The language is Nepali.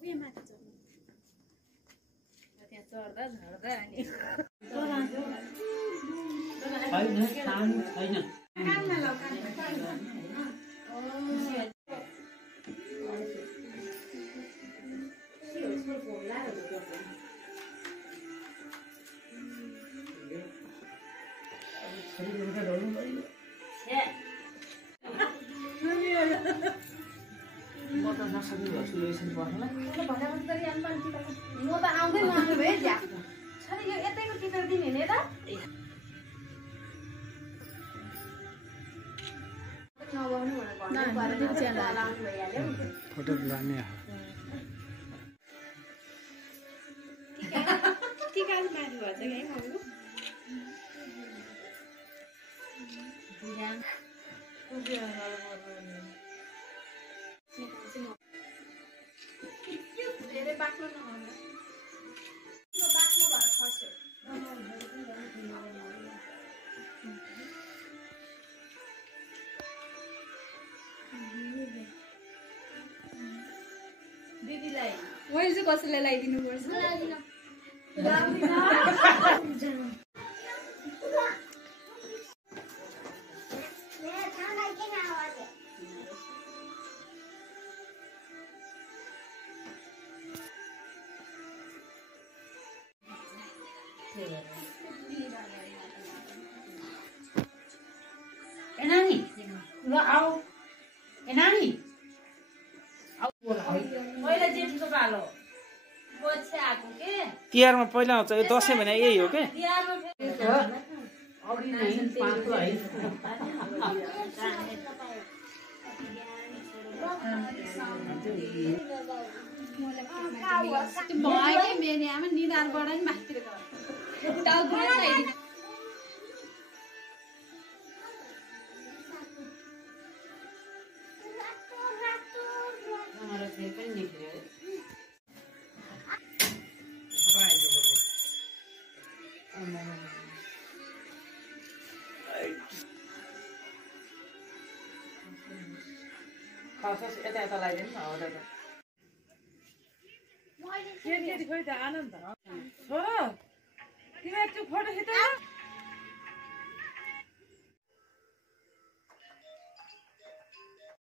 उयो माथि चढ्नु त्यहाँ चढ्दा झर्दा अनि छैन कानमा लाउ म त नसक्ने भन्छु यो एकछिन बस्नुलाई म त आउँदै लानु भयो झ्या छोरी यो यतैको टिकट दिने नि त नबाउनु भनेर लाउनु भइहाल्यो फोटो लाने टिका माथि भन्छ कि मम्मीको धेरै बाक्लो नहुनु बाक्लो भएर खस्यो दिदीलाई मैले चाहिँ कसैलाई लगाइदिनु पर्छ ए नानी ल आऊ ए नानी पहिला जेठीको पालो पछि आएको के तिहारमा पहिला आउँछ यो दसैँ भने यही हो के तिहारमा फेरि अघि नै पाँचो है भयो कि मेरो आमा निधारबाट नि माथितिर यता यता लगाइदिनु न खोइ त आनन्द छोरा तिमीहरू चाहिँ फोटो खिच